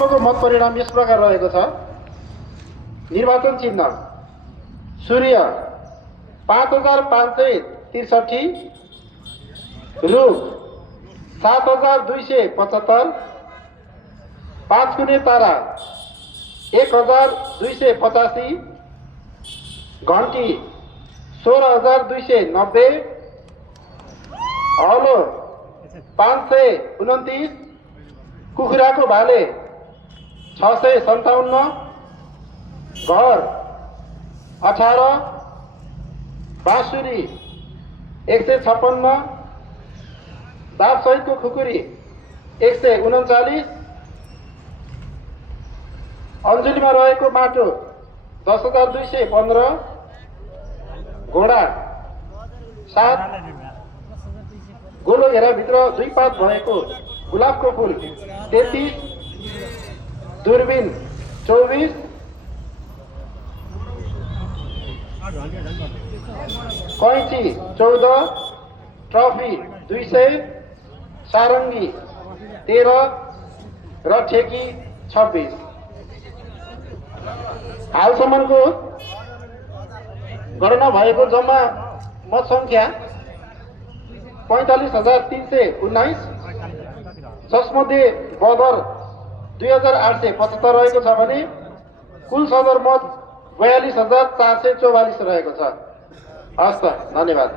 मत परिणाम यस प्रकार रहेको छ। निर्वाचन चिन्ह सूर्य 5563, रुख 7275, 5 कुने तारा 1285, घन्टी 16290, हलो 529, कुखुराको भाले 657, घर 18, बाँसुरी 156, दाप सहितको खुकुरी 139, अञ्जुलीमा रहेको माटो 10,215, घोडा 7, गोलो घेराभित्र 2 पात भएको गुलाबको फुल 33, दूरबीन 24, कैंची 14, ट्रफी 200, सारङ्गी 13 र ठेकी 26। हालसम्मको गणना भएको जम्मा मत संख्या 45,319, जसमध्ये बदर 2,875 रहेको छ भने कुल सदर मत 42,444 रहेको छ। हस् त, धन्यवाद।